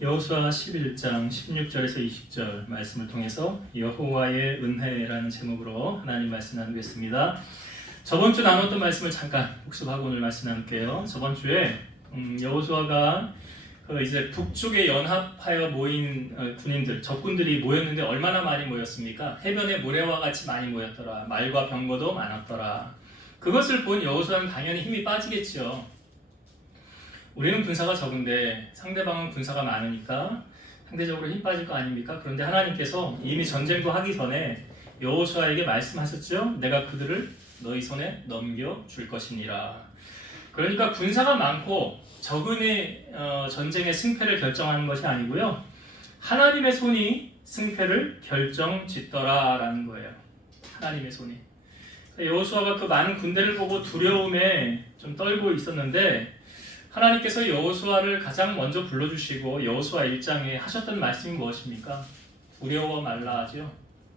여호수아 11장 16절에서 20절 말씀을 통해서 여호와의 은혜라는 제목으로 하나님 말씀 나누겠습니다. 저번 주 나눴던 말씀을 잠깐 복습하고 오늘 말씀 나눌게요. 저번 주에 여호수아가 이제 북쪽에 연합하여 모인 군인들, 적군들이 모였는데 얼마나 많이 모였습니까? 해변에 모래와 같이 많이 모였더라. 말과 병거도 많았더라. 그것을 본 여호수아는 당연히 힘이 빠지겠죠. 우리는 군사가 적은데 상대방은 군사가 많으니까 상대적으로 힘 빠질 거 아닙니까? 그런데 하나님께서 이미 전쟁도 하기 전에 여호수아에게 말씀하셨죠. 내가 그들을 너희 손에 넘겨줄 것이니라. 그러니까 군사가 많고 적은의 전쟁의 승패를 결정하는 것이 아니고요. 하나님의 손이 승패를 결정짓더라라는 거예요. 하나님의 손이. 여호수아가 그 많은 군대를 보고 두려움에 좀 떨고 있었는데 하나님께서 여호수아를 가장 먼저 불러주시고 여호수아 1장에 하셨던 말씀이 무엇입니까? 두려워 말라 하죠.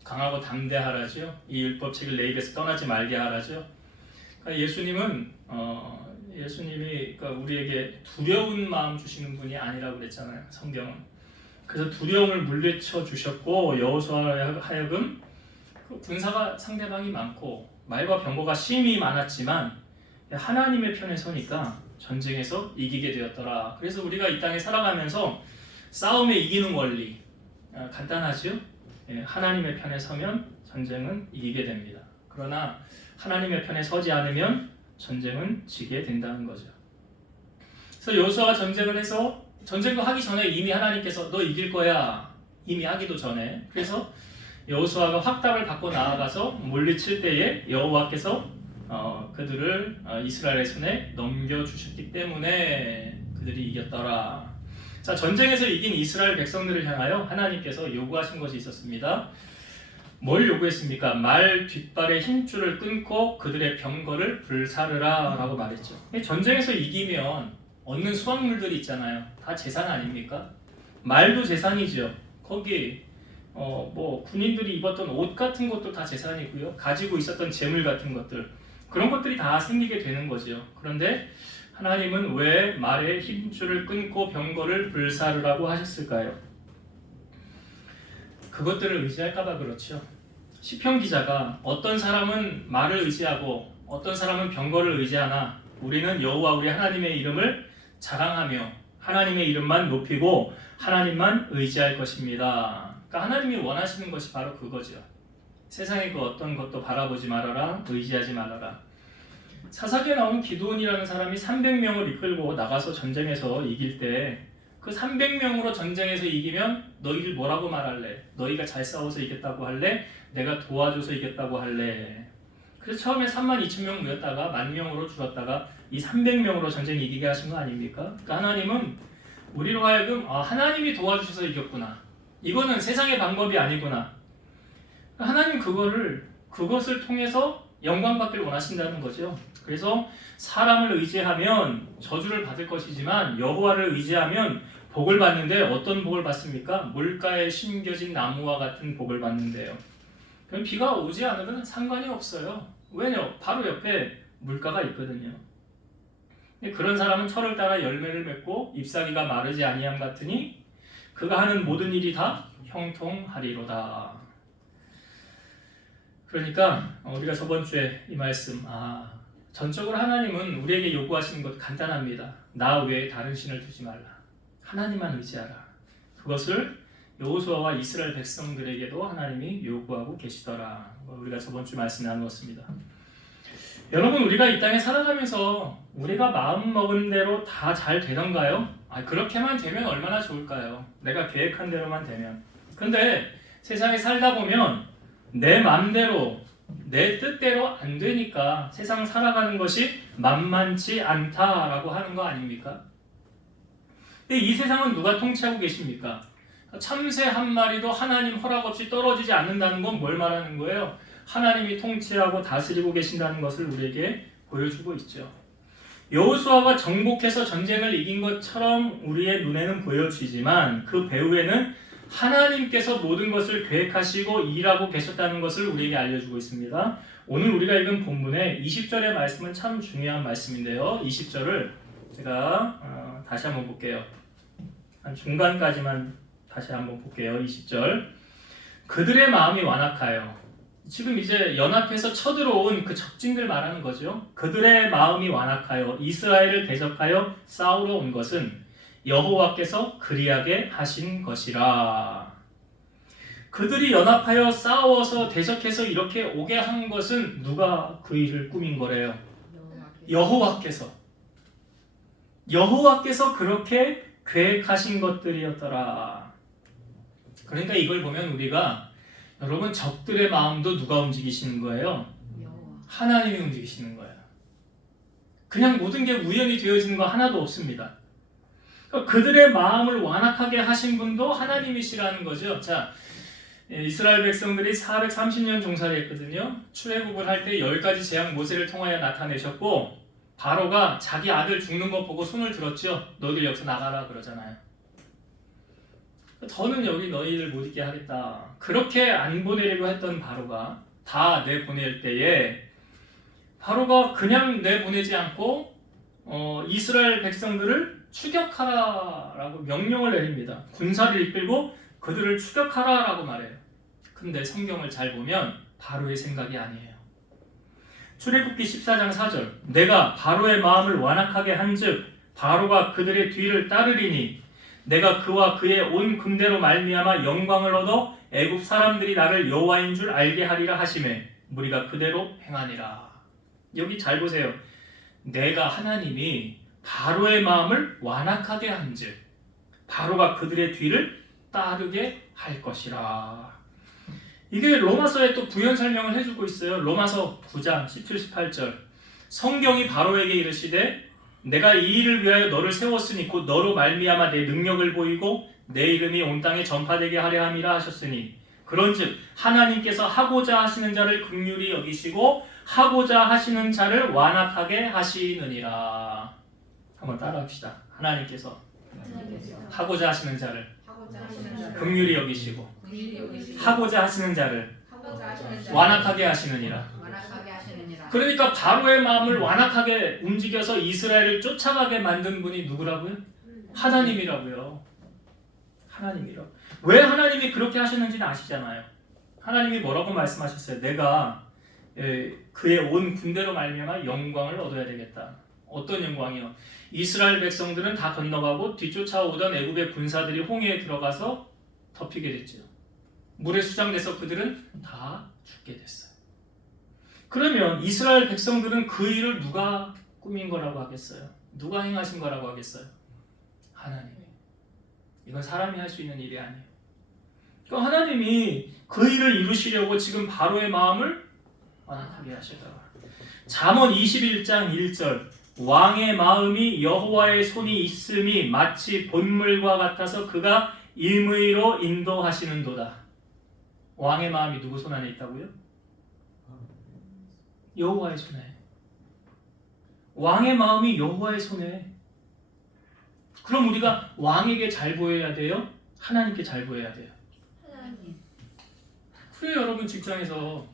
강하고 담대하라죠. 이 율법책을 내 입에서 떠나지 말게 하라죠. 그러니까 예수님이 그러니까 우리에게 두려운 마음 주시는 분이 아니라고 그랬잖아요. 성경은. 그래서 두려움을 물리쳐 주셨고 여호수아에 하여금 군사가 상대방이 많고 말과 병거가 심히 많았지만 하나님의 편에 서니까 전쟁에서 이기게 되었더라. 그래서 우리가 이 땅에 살아가면서 싸움에 이기는 원리 간단하죠? 하나님의 편에 서면 전쟁은 이기게 됩니다. 그러나 하나님의 편에 서지 않으면 전쟁은 지게 된다는 거죠. 그래서 여호수아가 전쟁을 해서 전쟁도 하기 전에 이미 하나님께서 너 이길 거야 이미 하기도 전에 그래서 여호수아가 확답을 받고 나아가서 물리칠 때에 여호와께서 그들을 이스라엘의 손에 넘겨주셨기 때문에 그들이 이겼더라. 자, 전쟁에서 이긴 이스라엘 백성들을 향하여 하나님께서 요구하신 것이 있었습니다. 뭘 요구했습니까? 말 뒷발의 힘줄을 끊고 그들의 병거를 불사르라 라고 말했죠. 전쟁에서 이기면 얻는 수확물들이 있잖아요. 다 재산 아닙니까? 말도 재산이죠. 거기 군인들이 입었던 옷 같은 것도 다 재산이고요. 가지고 있었던 재물 같은 것들 그런 것들이 다 생기게 되는 거죠. 그런데 하나님은 왜 말의 힘줄을 끊고 병거를 불사르라고 하셨을까요? 그것들을 의지할까봐 그렇죠. 시편 기자가 어떤 사람은 말을 의지하고 어떤 사람은 병거를 의지하나 우리는 여호와 우리 하나님의 이름을 자랑하며 하나님의 이름만 높이고 하나님만 의지할 것입니다. 그러니까 하나님이 원하시는 것이 바로 그거죠. 세상의 그 어떤 것도 바라보지 말아라, 의지하지 말아라. 사사기에 나오는 기드온이라는 사람이 300명을 이끌고 나가서 전쟁에서 이길 때 그 300명으로 전쟁에서 이기면 너희들 뭐라고 말할래? 너희가 잘 싸워서 이겼다고 할래? 내가 도와줘서 이겼다고 할래? 그래서 처음에 32,000명 모였다가 10,000명으로 줄었다가 이 300명으로 전쟁 이기게 하신 거 아닙니까? 그러니까 하나님은 우리로 하여금 하나님이 도와주셔서 이겼구나. 이거는 세상의 방법이 아니구나. 하나님 그것을 통해서 영광 받기를 원하신다는 거죠. 그래서 사람을 의지하면 저주를 받을 것이지만 여호와를 의지하면 복을 받는데 어떤 복을 받습니까? 물가에 심겨진 나무와 같은 복을 받는데요. 그럼 비가 오지 않으면 상관이 없어요. 왜냐? 바로 옆에 물가가 있거든요. 그런 사람은 철을 따라 열매를 맺고 잎사귀가 마르지 아니함 같으니 그가 하는 모든 일이 다 형통하리로다. 그러니까 우리가 저번 주에 이 말씀 전적으로 하나님은 우리에게 요구하시는 것 간단합니다. 나 외에 다른 신을 두지 말라. 하나님만 의지하라. 그것을 여호수아와 이스라엘 백성들에게도 하나님이 요구하고 계시더라. 우리가 저번 주 말씀 나누었습니다. 여러분 우리가 이 땅에 살아가면서 우리가 마음먹은 대로 다 잘 되던가요? 그렇게만 되면 얼마나 좋을까요? 내가 계획한 대로만 되면. 근데 세상에 살다 보면 내 맘대로 내 뜻대로 안 되니까 세상 살아가는 것이 만만치 않다라고 하는 거 아닙니까? 근데 이 세상은 누가 통치하고 계십니까? 참새 한 마리도 하나님 허락 없이 떨어지지 않는다는 건 뭘 말하는 거예요? 하나님이 통치하고 다스리고 계신다는 것을 우리에게 보여주고 있죠. 여호수아가 정복해서 전쟁을 이긴 것처럼 우리의 눈에는 보여지지만 그 배후에는 하나님께서 모든 것을 계획하시고 일하고 계셨다는 것을 우리에게 알려주고 있습니다. 오늘 우리가 읽은 본문의 20절의 말씀은 참 중요한 말씀인데요. 20절을 제가 다시 한번 볼게요. 한 중간까지만 다시 한번 볼게요. 20절. 그들의 마음이 완악하여. 지금 이제 연합해서 쳐들어온 그 적진들 말하는 거죠. 그들의 마음이 완악하여 이스라엘을 대적하여 싸우러 온 것은 여호와께서 그리하게 하신 것이라. 그들이 연합하여 싸워서 대적해서 이렇게 오게 한 것은 누가 그 일을 꾸민 거래요? 여호와께서. 여호와께서 그렇게 계획하신 것들이었더라. 그러니까 이걸 보면 우리가 여러분 적들의 마음도 누가 움직이시는 거예요? 하나님이 움직이시는 거예요. 그냥 모든 게 우연히 되어지는 거 하나도 없습니다. 그러니까 그들의 마음을 완악하게 하신 분도 하나님이시라는 거죠. 자, 이스라엘 백성들이 430년 종살이 했거든요. 출애굽을 할 때 10가지 재앙 모세를 통하여 나타내셨고 바로가 자기 아들 죽는 거 보고 손을 들었죠. 너희들 여기서 나가라 그러잖아요. 더는 여기 너희를 못 있게 하겠다. 그렇게 안 보내려고 했던 바로가 다 내보낼 때에 바로가 그냥 내보내지 않고 이스라엘 백성들을 추격하라라고 명령을 내립니다. 군사를 이끌고 그들을 추격하라라고 말해요. 근데 성경을 잘 보면 바로의 생각이 아니에요. 출애굽기 14장 4절. 내가 바로의 마음을 완악하게 한즉 바로가 그들의 뒤를 따르리니 내가 그와 그의 온 군대로 말미암아 영광을 얻어 애굽 사람들이 나를 여호와인 줄 알게 하리라 하시매 무리가 그대로 행하니라. 여기 잘 보세요. 내가 하나님이 바로의 마음을 완악하게 한즉 바로가 그들의 뒤를 따르게 할 것이라. 이게 로마서에 또 부연 설명을 해주고 있어요. 로마서 9장 17, 18절. 성경이 바로에게 이르시되 내가 이 일을 위하여 너를 세웠으니 곧 너로 말미암아 내 능력을 보이고 내 이름이 온 땅에 전파되게 하려 함이라 하셨으니 그런즉 하나님께서 하고자 하시는 자를 긍휼히 여기시고 하고자 하시는 자를 완악하게 하시느니라. 한번 따라합시다. 하나님께서 하고자 하시는 자를 긍휼히 여기시고 하고자 하시는 자를 완악하게 하시느니라. 그러니까 바로의 마음을 완악하게 움직여서 이스라엘을 쫓아가게 만든 분이 누구라고요? 하나님이라고요. 하나님이라고. 왜 하나님이 그렇게 하셨는지는 아시잖아요. 하나님이 뭐라고 말씀하셨어요? 내가 그의 온 군대로 말미암아 영광을 얻어야 되겠다. 어떤 영광이요? 이스라엘 백성들은 다 건너가고 뒤쫓아오던 애굽의 군사들이 홍해에 들어가서 덮이게 됐죠. 물에 수장돼서 그들은 다 죽게 됐어요. 그러면 이스라엘 백성들은 그 일을 누가 꾸민 거라고 하겠어요? 누가 행하신 거라고 하겠어요? 하나님이. 이건 사람이 할 수 있는 일이 아니에요. 그러니까 하나님이 그 일을 이루시려고 지금 바로의 마음을 완악하게 하시더라. 잠언 21장 1절. 왕의 마음이 여호와의 손이 있음이 마치 본물과 같아서 그가 임의로 인도하시는도다. 왕의 마음이 누구 손 안에 있다고요? 여호와의 손에. 왕의 마음이 여호와의 손에. 그럼 우리가 왕에게 잘 보여야 돼요? 하나님께 잘 보여야 돼요? 하나님. 그래요. 여러분 직장에서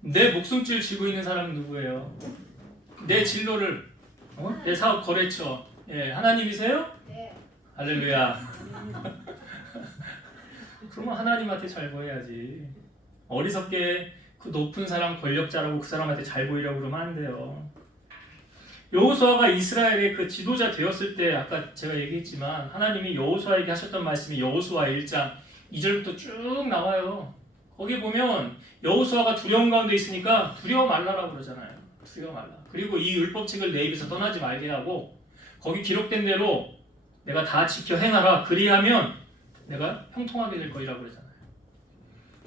내 목숨줄 쥐고 있는 사람은 누구예요? 내 진로를 내 사업 거래처 하나님이세요? 네. 할렐루야. 그러면 하나님한테 잘 보여야지. 어리석게 그 높은 사람 권력자라고 그 사람한테 잘 보이려고 그러면 안 돼요. 여호수아가 이스라엘의 그 지도자 되었을 때 아까 제가 얘기했지만 하나님이 여호수아에게 하셨던 말씀이 여호수아 1장 2절부터 쭉 나와요. 거기 보면 여호수아가 두려움 가운데 있으니까 두려워 말라라고 그러잖아요. 두려워 말라. 그리고 이 율법책을 내 입에서 떠나지 말게 하고 거기 기록된 대로 내가 다 지켜 행하라. 그리하면 내가 형통하게 될 거리라고 그러잖아요.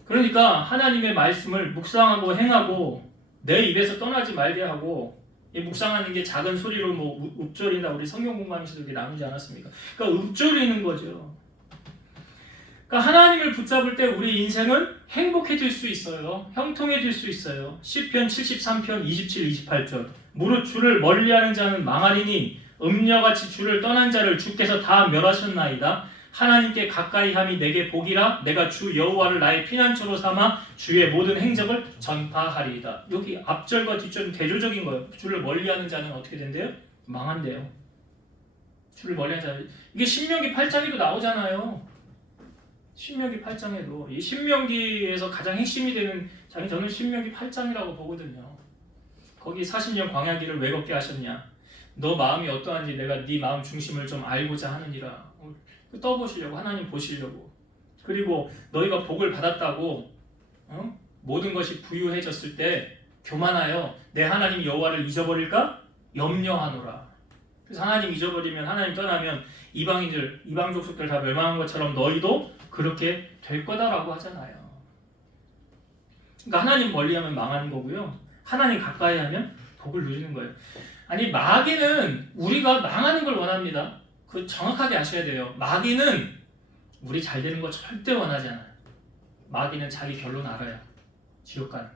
그러니까 하나님의 말씀을 묵상하고 행하고 내 입에서 떠나지 말게 하고 이 묵상하는 게 작은 소리로 뭐 읊조리나 우리 성경 공부하면서도 이렇게 나누지 않았습니까? 그러니까 읊조리는 거죠. 그러니까 하나님을 붙잡을 때 우리 인생은 행복해질 수 있어요. 형통해질 수 있어요. 시편 73편 27, 28절. 무릇 주를 멀리하는 자는 망하리니 음녀같이 주를 떠난 자를 주께서 다 멸하셨나이다. 하나님께 가까이함이 내게 복이라. 내가 주 여호와를 나의 피난처로 삼아 주의 모든 행적을 전파하리이다. 여기 앞절과 뒷절은 대조적인 거예요. 주를 멀리하는 자는 어떻게 된대요? 망한대요. 주를 멀리하는 자. 이게 신명기 8장에도 나오잖아요. 신명기 8장에도 이 신명기에서 가장 핵심이 되는 장이 저는 신명기 8장이라고 보거든요. 거기 40년 광야길을 왜 걷게 하셨냐? 너 마음이 어떠한지 내가 네 마음 중심을 좀 알고자 하느니라. 떠보시려고, 하나님 보시려고. 그리고 너희가 복을 받았다고 모든 것이 부유해졌을 때 교만하여 내 하나님 여호와를 잊어버릴까? 염려하노라. 그래서 하나님 잊어버리면, 하나님 떠나면 이방인들, 이방 족속들 다 멸망한 것처럼 너희도 그렇게 될 거다라고 하잖아요. 그러니까 하나님 멀리하면 망하는 거고요. 하나님 가까이 하면 복을 누리는 거예요. 아니, 마귀는 우리가 망하는 걸 원합니다. 그 정확하게 아셔야 돼요. 마귀는 우리 잘 되는 거 절대 원하지 않아요. 마귀는 자기 결론 알아요. 지옥 가는 거.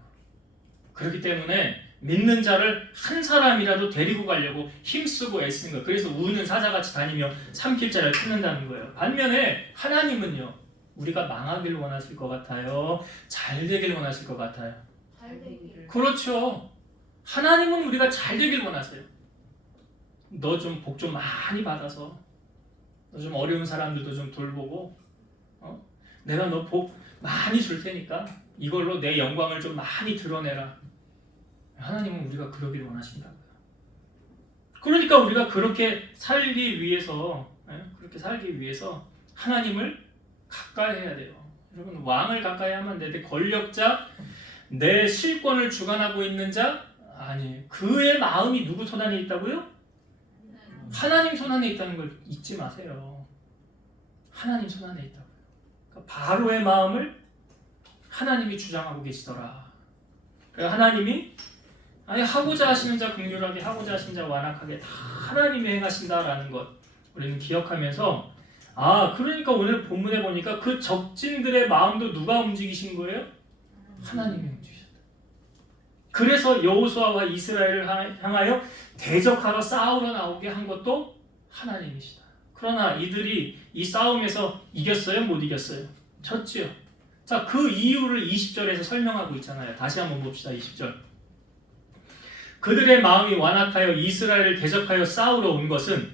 그렇기 때문에 믿는 자를 한 사람이라도 데리고 가려고 힘쓰고 애쓰는 거예요. 그래서 우는 사자같이 다니며 삼킬 자를 찾는다는 거예요. 반면에 하나님은요, 우리가 망하길 원하실 것 같아요? 잘 되길 원하실 것 같아요? 잘 되기를. 그렇죠. 하나님은 우리가 잘 되길 원하세요. 너 좀 복 좀 많이 받아서, 너 좀 어려운 사람들도 좀 돌보고, 내가 너 복 많이 줄 테니까 이걸로 내 영광을 좀 많이 드러내라. 하나님은 우리가 그러길 원하신다고요. 그러니까 우리가 그렇게 살기 위해서, 하나님을 가까이 해야 돼요. 여러분, 왕을 가까이 하면 안 돼. 내 권력자, 내 실권을 주관하고 있는 자, 아니, 그의 마음이 누구 손 안에 있다고요? 하나님 손 안에 있다는 걸 잊지 마세요. 하나님 손 안에 있다고요. 그러니까 바로의 마음을 하나님이 주장하고 계시더라. 그러니까 하나님이 하고자 하시는 자 긍휼하게, 하고자 하시는 자 완악하게 다 하나님이 행하신다라는 것 우리는 기억하면서, 그러니까 오늘 본문에 보니까 그 적진들의 마음도 누가 움직이신 거예요? 하나님이 움직이셨다. 그래서 여호수아와 이스라엘을 향하여 대적하러 싸우러 나오게 한 것도 하나님이시다. 그러나 이들이 이 싸움에서 이겼어요? 못 이겼어요? 졌지요. 자, 그 이유를 20절에서 설명하고 있잖아요. 다시 한번 봅시다. 20절. 그들의 마음이 완악하여 이스라엘을 대적하여 싸우러 온 것은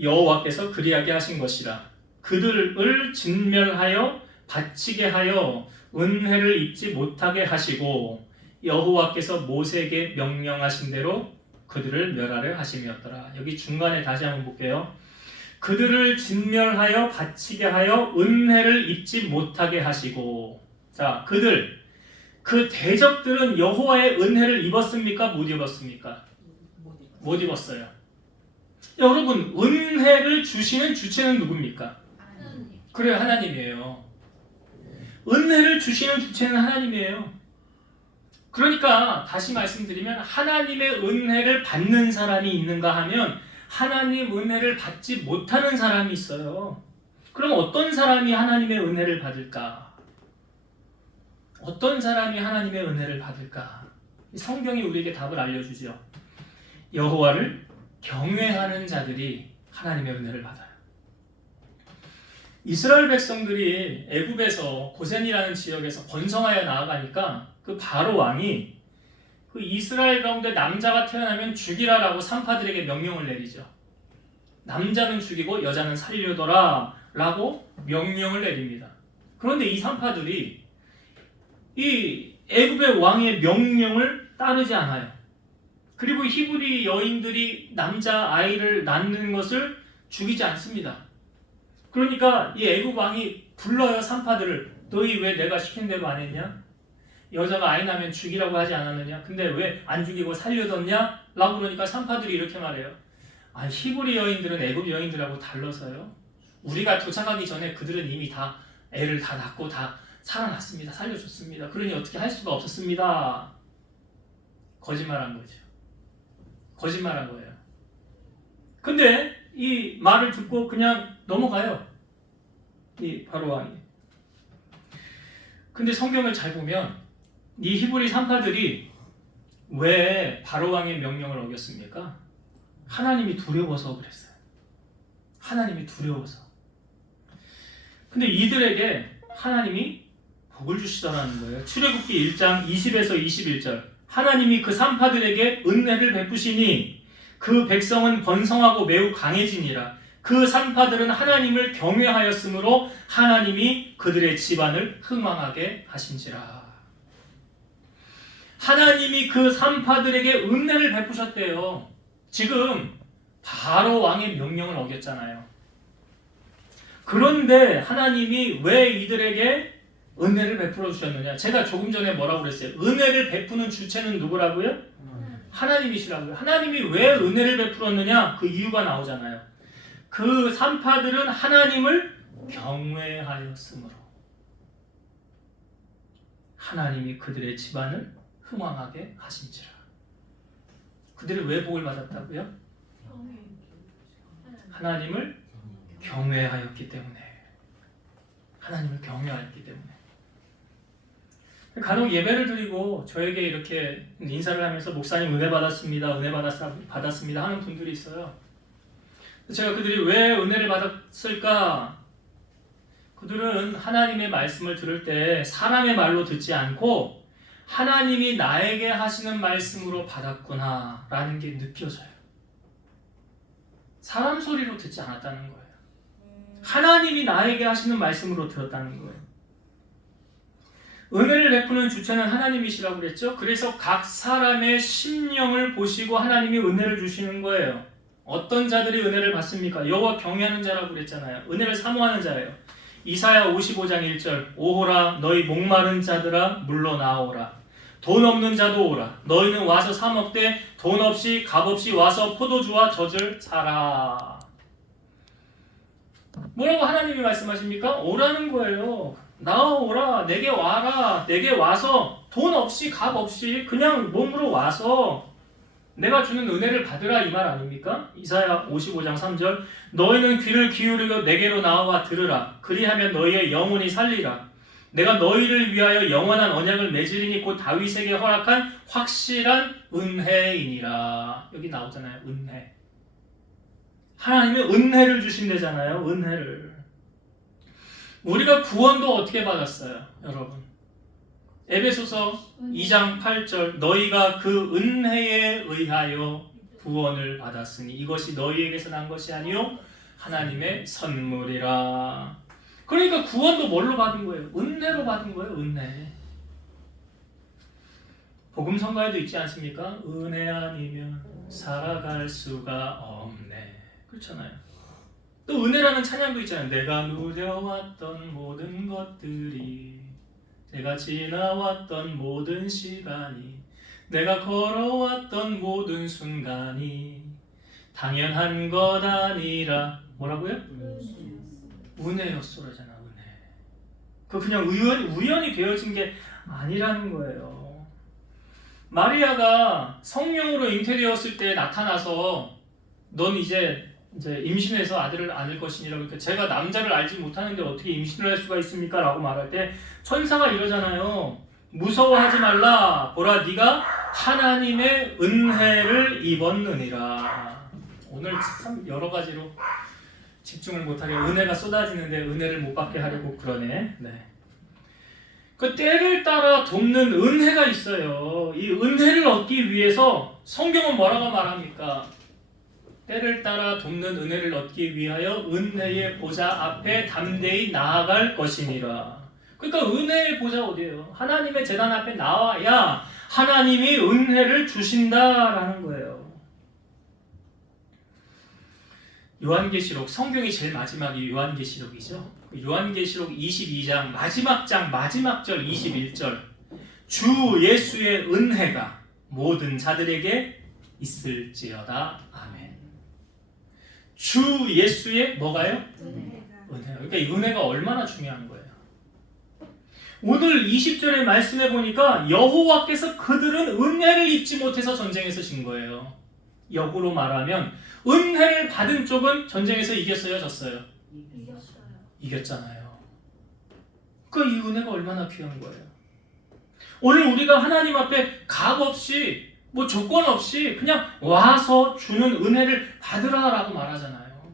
여호와께서 그리하게 하신 것이라. 그들을 진멸하여 바치게 하여 은혜를 입지 못하게 하시고 여호와께서 모세에게 명령하신 대로 그들을 멸하려 하심이었더라. 여기 중간에 다시 한번 볼게요. 그들을 진멸하여 바치게 하여 은혜를 입지 못하게 하시고. 자, 그 대적들은 여호와의 은혜를 입었습니까? 못 입었습니까? 못 입었어요. 여러분, 은혜를 주시는 주체는 누굽니까? 하나님. 그래요, 하나님이에요. 은혜를 주시는 주체는 하나님이에요. 그러니까 다시 말씀드리면, 하나님의 은혜를 받는 사람이 있는가 하면 하나님 은혜를 받지 못하는 사람이 있어요. 그럼 어떤 사람이 하나님의 은혜를 받을까? 어떤 사람이 하나님의 은혜를 받을까? 성경이 우리에게 답을 알려주죠. 여호와를 경외하는 자들이 하나님의 은혜를 받아요. 이스라엘 백성들이 애굽에서 고센이라는 지역에서 번성하여 나아가니까 그 바로 왕이 그 이스라엘 가운데 남자가 태어나면 죽이라라고 산파들에게 명령을 내리죠. 남자는 죽이고 여자는 살려둬라 라고 명령을 내립니다. 그런데 이 산파들이 이 애굽의 왕의 명령을 따르지 않아요. 그리고 히브리 여인들이 남자 아이를 낳는 것을 죽이지 않습니다. 그러니까 이 애굽 왕이 불러요, 산파들을. 너희 왜 내가 시킨 대로 안 했냐? 여자가 아이 낳으면 죽이라고 하지 않았느냐? 근데 왜 안 죽이고 살려뒀냐? 라고 그러니까 산파들이 이렇게 말해요. 히브리 여인들은 애굽 여인들하고 달라서요. 우리가 도착하기 전에 그들은 이미 다 애를 다 낳고 다 살아났습니다. 살려줬습니다. 그러니 어떻게 할 수가 없었습니다. 거짓말한 거죠. 거짓말한 거예요. 근데 이 말을 듣고 그냥 넘어가요. 이 바로 왕이. 근데 성경을 잘 보면 이 히브리 산파들이 왜 바로 왕의 명령을 어겼습니까? 하나님이 두려워서 그랬어요. 하나님이 두려워서. 근데 이들에게 하나님이 복을 주시더라는 거예요. 출애굽기 1장 20에서 21절. 하나님이 그 산파들에게 은혜를 베푸시니 그 백성은 번성하고 매우 강해지니라. 그 산파들은 하나님을 경외하였으므로 하나님이 그들의 집안을 흥왕하게 하신지라. 하나님이 그 산파들에게 은혜를 베푸셨대요. 지금 바로 왕의 명령을 어겼잖아요. 그런데 하나님이 왜 이들에게 은혜를 베풀어 주셨느냐? 제가 조금 전에 뭐라고 그랬어요? 은혜를 베푸는 주체는 누구라고요? 하나님이시라고요. 하나님이 왜 은혜를 베풀었느냐? 그 이유가 나오잖아요. 그 산파들은 하나님을 경외하였으므로 하나님이 그들의 집안을 흥왕하게 하신지라. 그들이 왜 복을 받았다고요? 하나님을 경외하였기 때문에. 하나님을 경외하였기 때문에. 간혹 예배를 드리고 저에게 이렇게 인사를 하면서 목사님 은혜 받았습니다, 은혜 받았습니다 하는 분들이 있어요. 제가 그들이 왜 은혜를 받았을까? 그들은 하나님의 말씀을 들을 때 사람의 말로 듣지 않고 하나님이 나에게 하시는 말씀으로 받았구나 라는 게 느껴져요. 사람 소리로 듣지 않았다는 거예요. 하나님이 나에게 하시는 말씀으로 들었다는 거예요. 은혜를 베푸는 주체는 하나님이시라고 그랬죠. 그래서 각 사람의 심령을 보시고 하나님이 은혜를 주시는 거예요. 어떤 자들이 은혜를 받습니까? 여호와 경외하는 자라고 그랬잖아요. 은혜를 사모하는 자예요. 이사야 55장 1절 오호라 너희 목마른 자들아 물러나오라. 돈 없는 자도 오라. 너희는 와서 사 먹되 돈 없이 값 없이 와서 포도주와 젖을 사라. 뭐라고 하나님이 말씀하십니까? 오라는 거예요. 나오라, 내게 와라, 내게 와서 돈 없이 값 없이 그냥 몸으로 와서 내가 주는 은혜를 받으라 이 말 아닙니까? 이사야 55장 3절 너희는 귀를 기울이고 내게로 나와 들으라. 그리하면 너희의 영혼이 살리라. 내가 너희를 위하여 영원한 언약을 맺으리니 곧 다윗에게 허락한 확실한 은혜이니라. 여기 나오잖아요. 은혜. 하나님이 은혜를 주신대잖아요. 은혜를. 우리가 구원도 어떻게 받았어요? 여러분 에베소서 2장 8절 너희가 그 은혜에 의하여 구원을 받았으니 이것이 너희에게서 난 것이 아니요 하나님의 선물이라. 그러니까 구원도 뭘로 받은 거예요? 은혜로 받은 거예요. 은혜. 복음성가에도 있지 않습니까? 은혜 아니면 살아갈 수가 없네. 그렇잖아요. 또 은혜라는 찬양도 있잖아요. 내가 누려왔던 모든 것들이 내가 지나왔던 모든 시간이 내가 걸어왔던 모든 순간이 당연한 것 아니라 뭐라고요? 은혜였소라잖아. 은혜. 그 그냥 우연히 되어진 게 아니라는 거예요. 마리아가 성령으로 잉태되었을 때 나타나서 넌 이제 임신해서 아들을 안을 것이니라. 그러니까 제가 남자를 알지 못하는데 어떻게 임신을 할 수가 있습니까? 라고 말할 때 천사가 이러잖아요. 무서워하지 말라. 보라 네가 하나님의 은혜를 입었느니라. 오늘 참 여러 가지로 집중을 못하게 은혜가 쏟아지는데 은혜를 못 받게 하려고 그러네. 네. 그 때를 따라 돕는 은혜가 있어요. 이 은혜를 얻기 위해서 성경은 뭐라고 말합니까? 때를 따라 돕는 은혜를 얻기 위하여 은혜의 보좌 앞에 담대히 나아갈 것이니라. 그러니까 은혜의 보좌 어디예요? 하나님의 제단 앞에 나와야 하나님이 은혜를 주신다라는 거예요. 요한계시록, 성경이 제일 마지막이 요한계시록이죠. 요한계시록 22장 마지막 장 마지막 절 21절 주 예수의 은혜가 모든 자들에게 있을지어다. 아멘. 주 예수의 뭐가요? 은혜요. 그러니까 이 은혜가 얼마나 중요한 거예요. 오늘 20절의 말씀에 보니까 여호와께서 그들은 은혜를 입지 못해서 전쟁에서 진 거예요. 역으로 말하면 은혜를 받은 쪽은 전쟁에서 이겼어요, 졌어요? 이겼잖아요. 그러니까 이 은혜가 얼마나 귀한 거예요. 오늘 우리가 하나님 앞에 값 없이 뭐 조건 없이 그냥 와서 주는 은혜를 받으라라고 말하잖아요.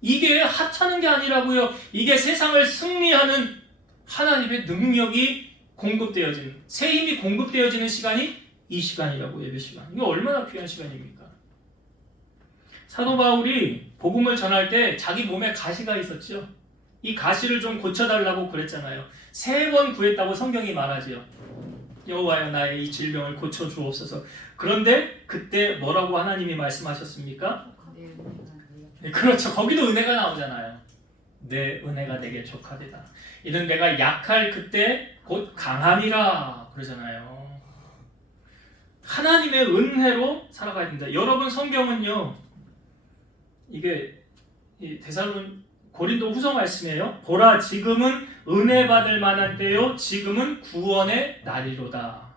이게 하찮은 게 아니라고요. 이게 세상을 승리하는 하나님의 능력이 공급되어지는, 새 힘이 공급되어지는 시간이 이 시간이라고, 예배 시간. 이거 얼마나 귀한 시간입니까? 사도 바울이 복음을 전할 때 자기 몸에 가시가 있었죠. 이 가시를 좀 고쳐달라고 그랬잖아요. 3번 구했다고 성경이 말하지요. 여호와여 나의 이 질병을 고쳐주옵소서. 그런데 그때 뭐라고 하나님이 말씀하셨습니까? 내 은혜가 네, 그렇죠. 거기도 은혜가 나오잖아요. 내 은혜가 내게 족하리라. 이는 내가 약할 그때 곧 강함이라 그러잖아요. 하나님의 은혜로 살아가야 됩니다. 여러분 성경은요. 이게 고린도 후서 말씀이에요. 보라 지금은 은혜 받을 만한 때요. 지금은 구원의 날이로다.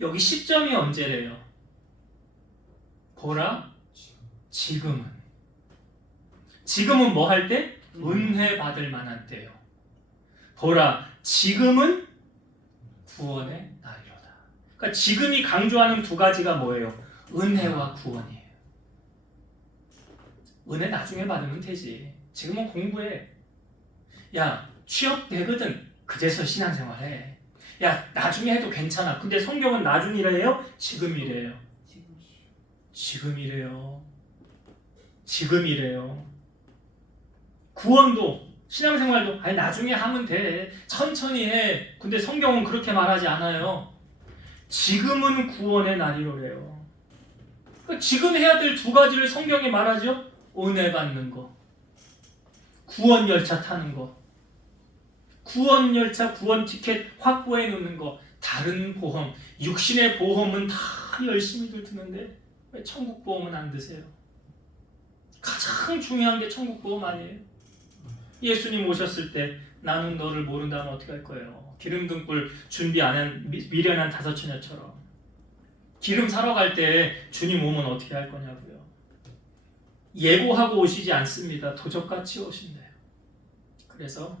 여기 시점이 언제래요? 보라 지금은. 지금은 뭐 할 때? 은혜 받을 만한 때요. 보라 지금은 구원의 날이로다. 그러니까 지금이 강조하는 2가지가 뭐예요? 은혜와 구원이에요. 은혜 나중에 받으면 되지. 지금은 공부해. 야 취업 되거든. 그제서 신앙생활해. 야 나중에 해도 괜찮아. 근데 성경은 나중이래요? 지금이래요. 지금이래요. 지금이래요. 구원도 신앙생활도 아니 나중에 하면 돼. 천천히 해. 근데 성경은 그렇게 말하지 않아요. 지금은 구원의 날이로래요. 그러니까 지금 해야 될 2가지를 성경이 말하죠. 은혜 받는 거. 구원 열차 타는 거. 구원 열차, 구원 티켓 확보해 놓는 거. 다른 보험, 육신의 보험은 다 열심히들 드는데 왜 천국 보험은 안 드세요? 가장 중요한 게 천국 보험 아니에요? 예수님 오셨을 때 나는 너를 모른다면 어떻게 할 거예요? 기름 등불 준비 안 한 미련한 5처녀처럼 기름 사러 갈 때 주님 오면 어떻게 할 거냐고요? 예고하고 오시지 않습니다. 도적같이 오신대요. 그래서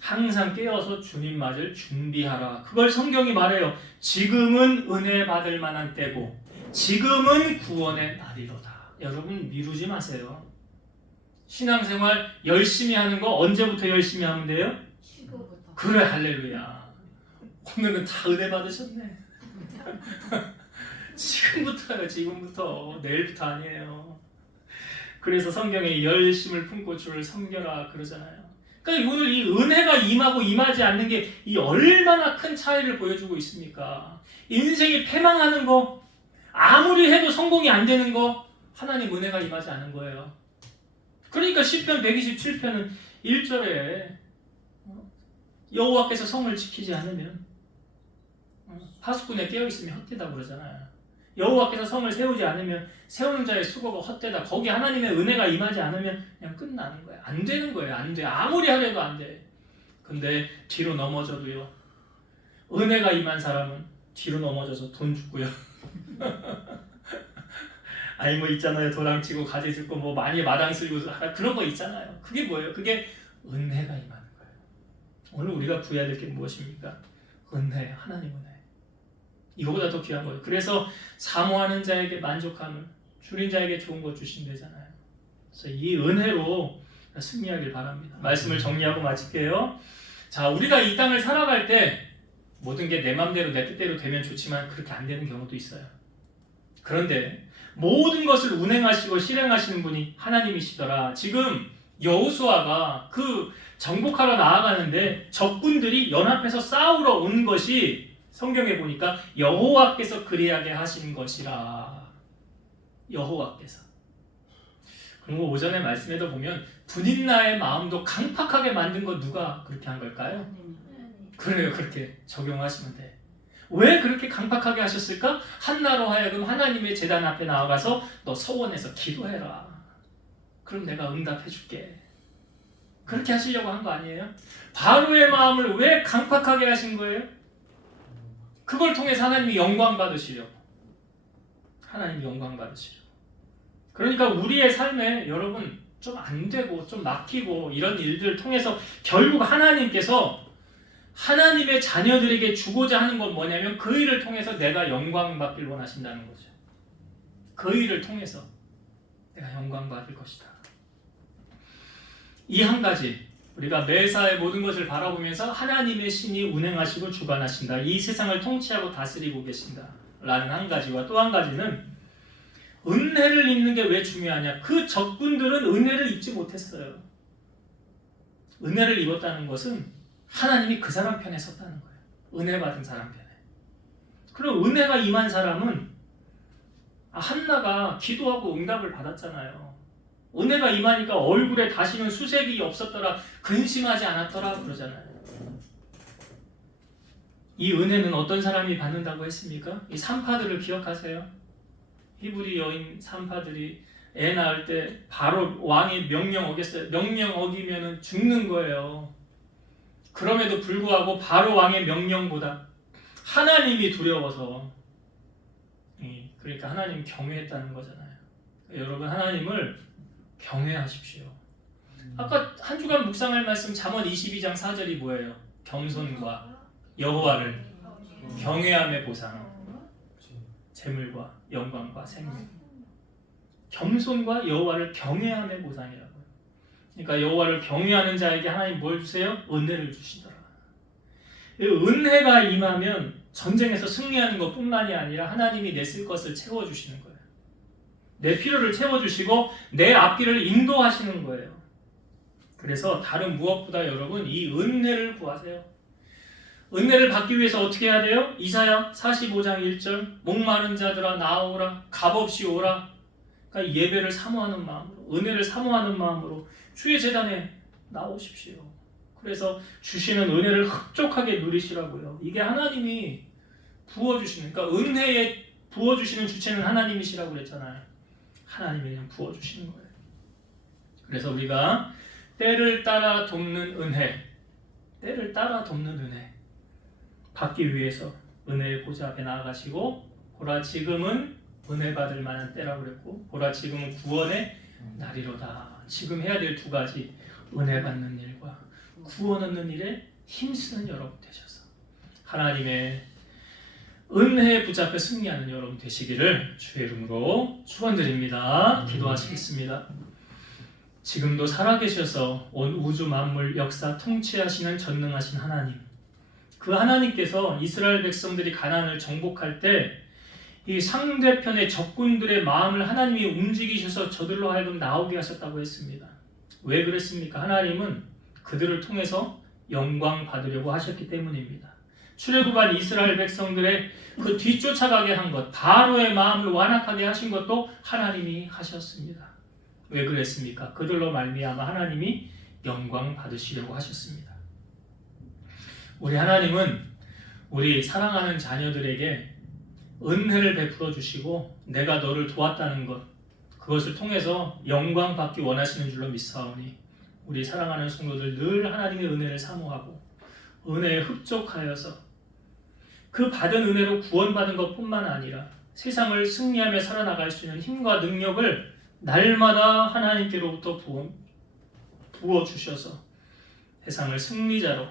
항상 깨어서 주님 맞을 준비하라. 그걸 성경이 말해요. 지금은 은혜 받을 만한 때고 지금은 구원의 날이로다. 여러분 미루지 마세요. 신앙생활 열심히 하는 거 언제부터 열심히 하면 돼요? 시고부터. 그래 할렐루야. 오늘은 다 은혜 받으셨네. 지금부터요. 지금부터. 내일부터 아니에요. 그래서 성경에 열심을 품고 주를 섬겨라 그러잖아요. 그러니까 오늘 이 은혜가 임하고 임하지 않는 게 이 얼마나 큰 차이를 보여주고 있습니까? 인생이 패망하는 거, 아무리 해도 성공이 안 되는 거, 하나님 은혜가 임하지 않은 거예요. 그러니까 시편 127편은 1절에 여호와께서 성을 지키지 않으면 파수꾼에 깨어있으면 헛되다 그러잖아요. 여호와께서 성을 세우지 않으면 세우는 자의 수고가 헛되다. 거기 하나님의 은혜가 임하지 않으면 그냥 끝나는 거예요. 안 되는 거예요. 안 돼. 아무리 하려도 안 돼. 근데 뒤로 넘어져도요. 은혜가 임한 사람은 뒤로 넘어져서 돈 주고요. 아니 뭐 있잖아요. 도랑치고 가지 줍고 뭐 많이 마당 쓸고 그런 거 있잖아요. 그게 뭐예요? 그게 은혜가 임하는 거예요. 오늘 우리가 구해야 될 게 무엇입니까? 은혜, 하나님 은혜. 이거보다 더 귀한 거예요. 그래서 사모하는 자에게 만족함을, 줄인 자에게 좋은 것 주신대잖아요. 그래서 이 은혜로 승리하길 바랍니다. 말씀을 정리하고 마칠게요. 자, 우리가 이 땅을 살아갈 때 모든 게 내 맘대로 내 뜻대로 되면 좋지만 그렇게 안 되는 경우도 있어요. 그런데 모든 것을 운행하시고 실행하시는 분이 하나님이시더라. 지금 여호수아가 그 정복하러 나아가는데 적군들이 연합해서 싸우러 온 것이 성경에 보니까 여호와께서 그리하게 하신 것이라. 여호와께서. 그리고 오전에 말씀에도 보면 분인나의 마음도 강팍하게 만든 거 누가 그렇게 한 걸까요? 그래요. 그렇게 적용하시면 돼. 왜 그렇게 강팍하게 하셨을까? 한나로 하여금 하나님의 제단 앞에 나아가서 너 서원해서 기도해라. 그럼 내가 응답해 줄게. 그렇게 하시려고 한 거 아니에요? 바로의 마음을 왜 강팍하게 하신 거예요? 그걸 통해서 하나님이 영광 받으시려고. 하나님이 영광 받으시려고. 그러니까 우리의 삶에 여러분 좀 안 되고 좀 막히고 이런 일들을 통해서 결국 하나님께서 하나님의 자녀들에게 주고자 하는 건 뭐냐면 그 일을 통해서 내가 영광 받길 원하신다는 거죠. 그 일을 통해서 내가 영광 받을 것이다. 이 한 가지 우리가 매사의 모든 것을 바라보면서 하나님의 신이 운행하시고 주관하신다. 이 세상을 통치하고 다스리고 계신다. 라는 한 가지와 또 한 가지는 은혜를 입는 게 왜 중요하냐? 그 적군들은 은혜를 입지 못했어요. 은혜를 입었다는 것은 하나님이 그 사람 편에 섰다는 거예요. 은혜 받은 사람 편에. 그럼 은혜가 임한 사람은 한나가 기도하고 응답을 받았잖아요. 은혜가 임하니까 얼굴에 다시는 수색이 없었더라, 근심하지 않았더라 그러잖아요. 이 은혜는 어떤 사람이 받는다고 했습니까? 이 산파들을 기억하세요? 히브리 여인 산파들이 애 낳을 때 바로 왕의 명령 어겼어요. 명령 어기면 죽는 거예요. 그럼에도 불구하고 바로 왕의 명령보다 하나님이 두려워서, 그러니까 하나님 경외했다는 거잖아요. 여러분, 하나님을 경외하십시오. 아까 한 주간 묵상할 말씀 잠언 22장 4절이 뭐예요? 겸손과 여호와를 경외함의 보상, 재물과 영광과 생명. 겸손과 여호와를 경외함의 보상이라고요. 그러니까 여호와를 경외하는 자에게 하나님 뭘 주세요? 은혜를 주시더라. 은혜가 임하면 전쟁에서 승리하는 것뿐만이 아니라 하나님이 내 쓸 것을 채워주시는 거예요. 내 필요를 채워주시고 내 앞길을 인도하시는 거예요. 그래서 다른 무엇보다 여러분 이 은혜를 구하세요. 은혜를 받기 위해서 어떻게 해야 돼요? 이사야 45장 1절 목마른 자들아 나오라, 값없이 오라. 그러니까 예배를 사모하는 마음으로, 은혜를 사모하는 마음으로 주의 제단에 나오십시오. 그래서 주시는 은혜를 흡족하게 누리시라고요. 이게 하나님이 부어주시는, 그러니까 은혜에 부어주시는 주체는 하나님이시라고 그랬잖아요. 하나님이 그냥 부어주시는 거예요. 그래서 우리가 때를 따라 돕는 은혜, 때를 따라 돕는 은혜 받기 위해서 은혜의 보좌 앞에 나아가시고, 보라 지금은 은혜 받을 만한 때라고 그랬고, 보라 지금은 구원의 날이로다. 지금 해야 될 두 가지, 은혜 받는 일과 구원 얻는 일에 힘쓰는 여러분 되셔서 하나님의 은혜에 붙잡혀 승리하는 여러분 되시기를 주의 이름으로 축원드립니다. 기도하시겠습니다. 지금도 살아계셔서 온 우주 만물 역사 통치하시는 전능하신 하나님, 그 하나님께서 이스라엘 백성들이 가나안을 정복할 때 이 상대편의 적군들의 마음을 하나님이 움직이셔서 저들로 하여금 나오게 하셨다고 했습니다. 왜 그랬습니까? 하나님은 그들을 통해서 영광 받으려고 하셨기 때문입니다. 출애굽한 이스라엘 백성들의 그 뒤쫓아가게 한 것, 바로의 마음을 완악하게 하신 것도 하나님이 하셨습니다. 왜 그랬습니까? 그들로 말미암아 하나님이 영광 받으시려고 하셨습니다. 우리 하나님은 우리 사랑하는 자녀들에게 은혜를 베풀어 주시고 내가 너를 도왔다는 것, 그것을 통해서 영광 받기 원하시는 줄로 믿사오니 우리 사랑하는 성도들 늘 하나님의 은혜를 사모하고 은혜에 흡족하여서 그 받은 은혜로 구원받은 것뿐만 아니라 세상을 승리하며 살아나갈 수 있는 힘과 능력을 날마다 하나님께로부터 부어주셔서 세상을 승리자로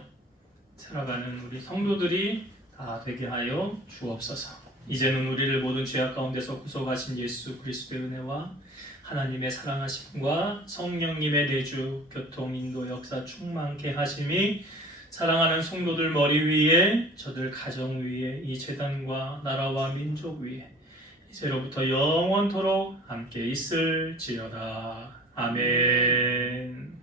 살아가는 우리 성도들이 다 되게 하여 주옵소서. 이제는 우리를 모든 죄악 가운데서 구속하신 예수 그리스도의 은혜와 하나님의 사랑하심과 성령님의 내주, 교통, 인도, 역사 충만케 하심이 사랑하는 성도들 머리 위에, 저들 가정 위에, 이 제단과 나라와 민족 위에 이제로부터 영원토록 함께 있을지어다. 아멘.